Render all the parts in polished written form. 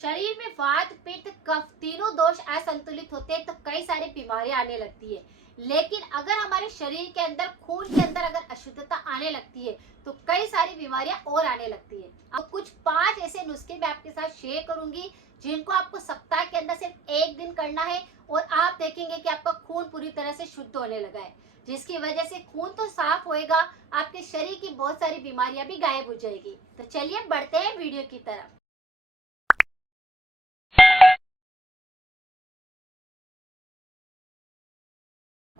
शरीर में वात पित्त कफ तीनों दोष असंतुलित होते हैं तो कई सारी बीमारियां आने लगती है। लेकिन अगर हमारे शरीर के अंदर खून के अंदर अगर अशुद्धता आने लगती है तो कई सारी बीमारियां और आने लगती है। अब कुछ 5 ऐसे नुस्खे मैं आपके साथ शेयर करूंगी जिनको आपको सप्ताह के अंदर सिर्फ एक दिन करना है और आप देखेंगे कि आपका खून पूरी तरह से शुद्ध होने लगा है, जिसकी वजह से खून तो साफ होएगा, आपके शरीर की बहुत सारी बीमारियां भी गायब हो जाएगी। तो चलिए बढ़ते हैं वीडियो की तरफ।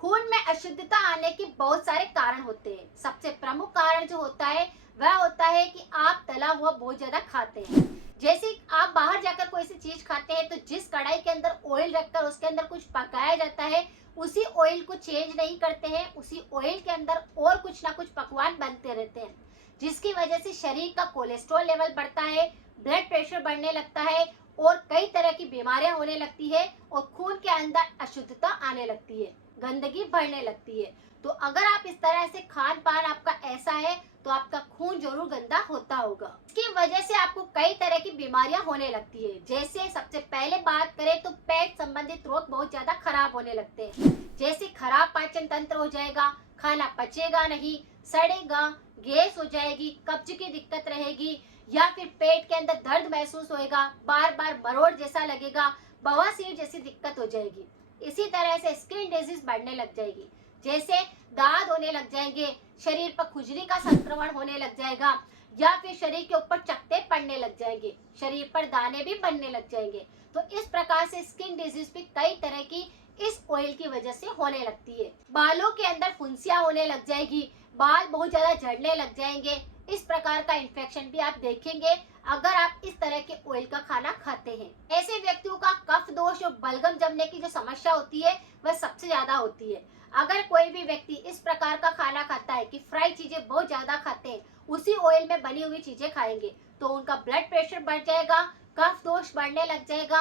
खून में अशुद्धता आने के बहुत सारे कारण होते हैं। सबसे प्रमुख कारण जो होता है वह होता है कि आप तला हुआ बहुत ज्यादा खाते हैं। जैसे आप बाहर जाकर कोई सी चीज खाते हैं तो जिस कढ़ाई के अंदर ऑयल रखकर उसके अंदर कुछ पकाया जाता है, उसी ऑयल को चेंज नहीं करते हैं, उसी ऑयल के अंदर और कुछ ना कुछ पकवान बनते रहते हैं, जिसकी वजह से शरीर का कोलेस्ट्रॉल लेवल बढ़ता है, ब्लड प्रेशर बढ़ने लगता है और कई तरह की बीमारियां होने लगती है और खून के अंदर अशुद्धता आने लगती है, गंदगी बढ़ने लगती है। तो अगर आप इस तरह से खान पान आपका ऐसा है तो आपका खून जरूर गंदा होता होगा। इसकी वजह से आपको कई तरह की बीमारियां होने लगती है। जैसे सबसे पहले बात करें तो पेट संबंधित रोग बहुत ज्यादा खराब होने लगते हैं। जैसे खराब पाचन तंत्र हो जाएगा, खाना पचेगा नहीं, सड़ेगा, गैस हो जाएगी, कब्ज की दिक्कत रहेगी या फिर पेट के अंदर दर्द महसूस होएगा, बार बार मरोड़ जैसा लगेगा, बवासीर जैसी दिक्कत हो जाएगी। इसी तरह से स्किन डिजीज बढ़ने लग जाएगी, जैसे दाद होने लग जाएंगे, शरीर पर खुजली का संक्रमण होने लग जाएगा या फिर शरीर के ऊपर चकत्ते पड़ने लग जाएंगे, शरीर पर दाने भी बनने लग जाएंगे। तो इस प्रकार से स्किन डिजीज भी कई तरह की इस ऑयल की वजह से होने लगती है। बालों के अंदर फुंसियां होने लग जाएगी, बाल बहुत ज्यादा झड़ने लग जाएंगे। इस प्रकार का इन्फेक्शन भी आप देखेंगे अगर आप इस तरह के ऑयल का खाना खाते हैं। ऐसे व्यक्तियों का कफ दोष और बलगम जमने की जो समस्या होती है वह सबसे ज्यादा होती है। अगर कोई भी व्यक्ति इस प्रकार का खाना खाता है कि फ्राई चीजें बहुत ज्यादा खाते हैं, उसी ऑयल में बनी हुई चीजें खाएंगे, तो उनका ब्लड प्रेशर बढ़ जाएगा, कफ दोष बढ़ने लग जाएगा।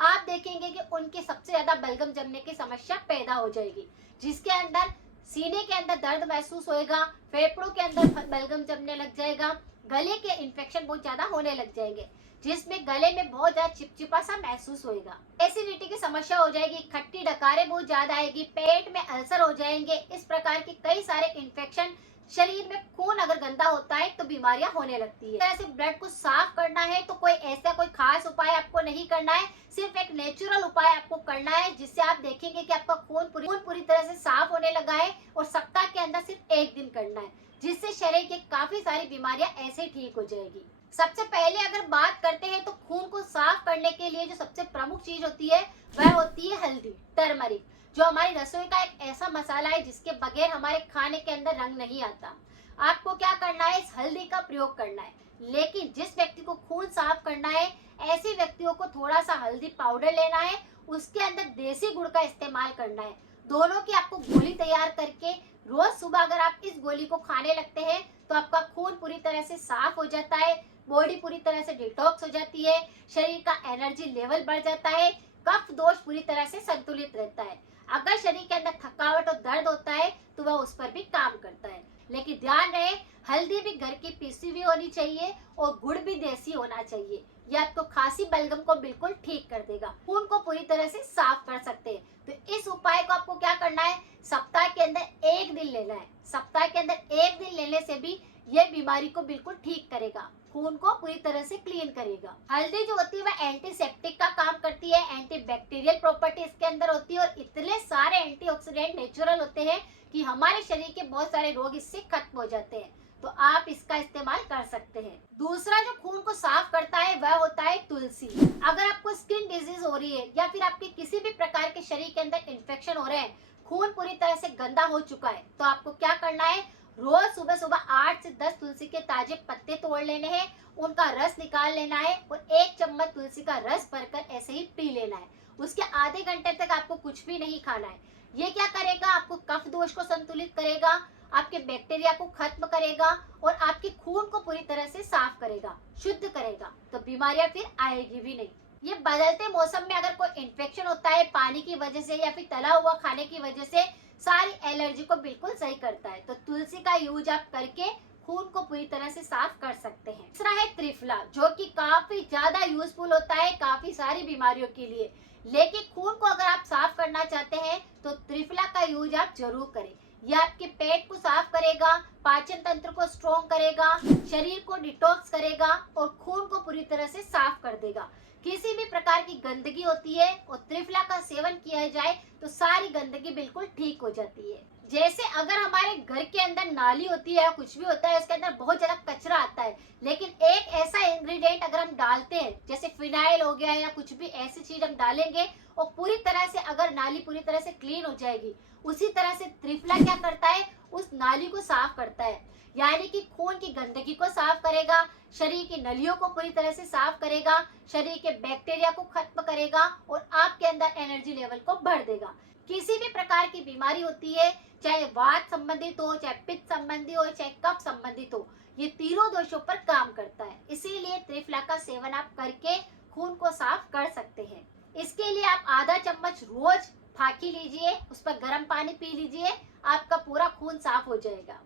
आप देखेंगे कि उनके सबसे ज्यादा बलगम जमने की समस्या पैदा हो जाएगी, जिसके अंदर सीने के अंदर दर्द महसूस होएगा, फेफड़ों के अंदर बलगम जमने लग जाएगा, गले के इन्फेक्शन बहुत ज्यादा होने लग जाएंगे, जिसमें गले में बहुत ज्यादा चिपचिपा सा महसूस होएगा, एसिडिटी की समस्या हो जाएगी, खट्टी डकारें बहुत ज्यादा आएगी, पेट में अल्सर हो जाएंगे। इस प्रकार के कई सारे इन्फेक्शन, शरीर में खून अगर गंदा होता है तो बीमारियां होने लगती है। इस तरह से ब्लड को साफ करना है तो कोई ऐसा कोई खास उपाय आपको नहीं करना है, सिर्फ एक नेचुरल उपाय आपको करना है, जिससे आप देखेंगे कि आपका खून पूरी तरह से साफ होने लगा है और सप्ताह के अंदर सिर्फ एक दिन करना है, जिससे शरीर की काफी सारी बीमारियां ऐसे ठीक हो जाएगी। सबसे पहले अगर बात करते हैं तो खून को साफ करने के लिए जो सबसे प्रमुख चीज होती है वह होती है हल्दी, टर्मरिक, जो हमारी रसोई का एक ऐसा मसाला है जिसके बगैर हमारे खाने के अंदर रंग नहीं आता। आपको क्या करना है, इस हल्दी का प्रयोग करना है। लेकिन जिस व्यक्ति को खून साफ करना है, ऐसे व्यक्तियों को थोड़ा सा हल्दी पाउडर लेना है, उसके अंदर देसी गुड़ का इस्तेमाल करना है। दोनों की आपको गोली तैयार करके रोज सुबह अगर आप इस गोली को खाने लगते हैं तो आपका खून पूरी तरह से साफ हो जाता है, बॉडी पूरी तरह से डिटॉक्स हो जाती है, शरीर का एनर्जी लेवल बढ़ जाता है, कफ दोष पूरी तरह से संतुलित रहता है। अगर शरीर के अंदर थकावट और दर्द होता है तो वह उस पर भी काम करता है। लेकिन ध्यान रहे, हल्दी भी घर की पीसी हुई होनी चाहिए और गुड़ भी देसी होना चाहिए। यह आपको खांसी बलगम को बिल्कुल ठीक कर देगा, खून को पूरी तरह से साफ कर सकते हैं। तो इस उपाय को आपको क्या करना है, सप्ताह के अंदर एक दिन लेना है। सप्ताह के अंदर एक दिन लेने से भी यह बीमारी को बिल्कुल ठीक करेगा, खून को पूरी तरह से क्लीन करेगा। हल्दी जो होती है वह एंटीसेप्टिक का काम करती है, एंटीबैक्टीरियल प्रॉपर्टी इसके अंदर होती है और इतने सारे एंटीऑक्सीडेंट नेचुरल होते हैं कि हमारे शरीर के बहुत सारे रोग इससे खत्म हो जाते हैं। तो आप इसका इस्तेमाल कर सकते हैं। दूसरा जो खून को साफ करता है वह होता है तुलसी। अगर आपको स्किन डिजीज हो रही है या फिर आपके किसी भी प्रकार के शरीर के अंदर इन्फेक्शन हो रहे हैं, खून पूरी तरह से गंदा हो चुका है, तो आपको क्या करना है, रोज सुबह सुबह 8 से 10 तुलसी के ताजे पत्ते तोड़ लेने हैं, उनका रस निकाल लेना है और 1 चम्मच तुलसी का रस भरकर ऐसे ही पी लेना है। उसके आधे घंटे तक आपको कुछ भी नहीं खाना है। ये क्या करेगा, आपको कफ दोष को संतुलित करेगा, आपके बैक्टीरिया को खत्म करेगा और आपके खून को पूरी तरह से साफ करेगा, शुद्ध करेगा, तो बीमारियां फिर आएगी भी नहीं। ये बदलते मौसम में अगर कोई इन्फेक्शन होता है पानी की वजह से या फिर तला हुआ खाने की वजह से, सारी एलर्जी को बिल्कुल सही करता है। तो तुलसी का यूज आप करके खून को पूरी तरह से साफ कर सकते हैं। तीसरा है त्रिफला, जो कि काफी ज्यादा यूजफुल होता है काफी सारी बीमारियों के लिए। लेकिन खून को अगर आप साफ करना चाहते हैं तो त्रिफला का यूज आप जरूर करें। यह आपके पेट को साफ करेगा, पाचन तंत्र को स्ट्रॉन्ग करेगा, शरीर को डिटॉक्स करेगा और खून को पूरी तरह से साफ कर देगा। किसी भी प्रकार की गंदगी होती है और त्रिफला का सेवन किया जाए तो सारी गंदगी बिल्कुल ठीक हो जाती है। जैसे अगर हमारे घर के अंदर नाली होती है या कुछ भी होता है, उसके अंदर बहुत ज्यादा कचरा आता है, लेकिन एक ऐसा इंग्रेडिएंट अगर हम डालते हैं जैसे फिनाइल हो गया या कुछ भी ऐसी चीज हम डालेंगे और पूरी तरह से अगर नाली पूरी तरह से क्लीन हो जाएगी, उसी तरह से त्रिफला क्या करता है, उस नाली को साफ करता है। यानी कि खून की गंदगी को साफ करेगा, शरीर की नलियों को पूरी तरह से साफ करेगा, शरीर के बैक्टीरिया को खत्म करेगा और आपके अंदर एनर्जी लेवल को बढ़ देगा। किसी भी प्रकार की बीमारी होती है, चाहे वात संबंधित हो, चाहे पित्त संबंधी हो, चाहे कफ संबंधित हो, ये तीनों दोषों पर काम करता है। इसीलिए त्रिफला का सेवन आप करके खून को साफ कर सकते हैं। इसके लिए आप आधा चम्मच रोज फाकी लीजिए, उस पर गर्म पानी पी लीजिए, आपका पूरा खून साफ हो जाएगा।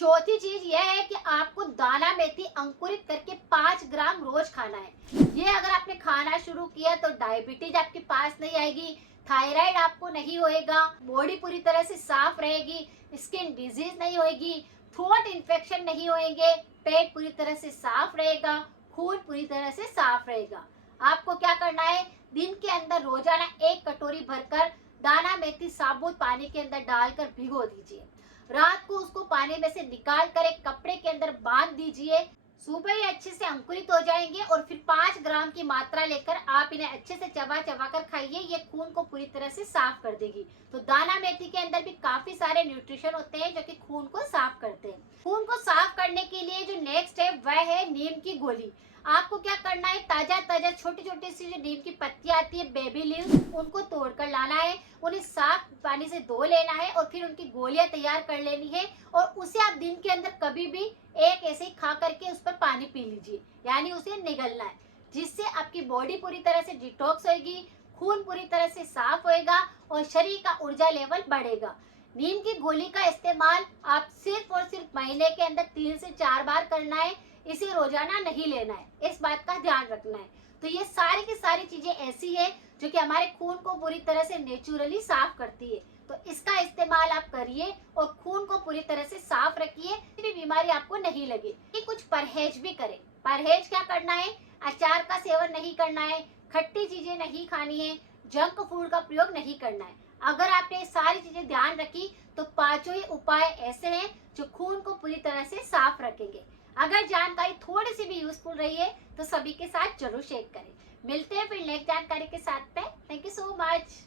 चौथी चीज यह है कि आपको दाना मेथी अंकुरित करके 5 ग्राम रोज खाना है। ये अगर आपने खाना शुरू किया तो डायबिटीज आपके पास नहीं आएगी, थायराइड आपको नहीं होएगा, बॉडी पूरी तरह से साफ रहेगी, स्किन डिजीज नहीं होएगी, थ्रोट इन्फेक्शन नहीं होएंगे, पेट पूरी तरह से साफ रहेगा, खून पूरी तरह से साफ रहेगा। आपको क्या करना है, दिन के अंदर रोजाना 1 कटोरी भरकर दाना मेथी साबुत पानी के अंदर डालकर भिगो दीजिए। रात को उसको पानी में से निकाल कर एक कपड़े के अंदर बांध दीजिए। सुबह ही अच्छे से अंकुरित हो जाएंगे और फिर 5 ग्राम की मात्रा लेकर आप इन्हें अच्छे से चबा चबा कर खाइए। ये खून को पूरी तरह से साफ कर देगी। तो दाना मेथी के अंदर भी काफी सारे न्यूट्रिशन होते हैं जो कि खून को साफ करते हैं। खून को साफ करने के लिए जो नेक्स्ट है वह है नीम की गोली। आपको क्या करना है, ताजा ताजा छोटी छोटी सी जो नीम की पत्तियां आती है, बेबी लीव्स, उनको तोड़कर लाना है, उन्हें साफ पानी से धो लेना है और फिर उनकी गोलियां तैयार कर लेनी है और उसे आप दिन के अंदर कभी भी एक ऐसे ही खा करके उस पर पानी पी लीजिए, यानी उसे निगलना है, जिससे आपकी बॉडी पूरी तरह से डिटॉक्स होगी, खून पूरी तरह से साफ होएगा और शरीर का ऊर्जा लेवल बढ़ेगा। नीम की गोली का इस्तेमाल आप सिर्फ और सिर्फ महीने के अंदर 3 से 4 बार करना है, इसे रोजाना नहीं लेना है, इस बात का ध्यान रखना है। तो ये सारी की सारी चीजें ऐसी है जो कि हमारे खून को पूरी तरह से नेचुरली साफ करती है। तो इसका इस्तेमाल आप करिए और खून को पूरी तरह से साफ रखिए, कोई बीमारी आपको नहीं लगे। कुछ परहेज भी करें। परहेज क्या करना है, अचार का सेवन नहीं करना है, खट्टी चीजें नहीं खानी है, जंक फूड का प्रयोग नहीं करना है। अगर आपने ये सारी चीजें ध्यान रखी तो 5 ही उपाय ऐसे हैं जो खून को पूरी तरह से साफ रखेंगे। अगर जानकारी थोड़ी सी भी यूजफुल रही है तो सभी के साथ जरूर शेयर करें। मिलते हैं फिर नेक्स्ट जानकारी के साथ में। Thank you so much.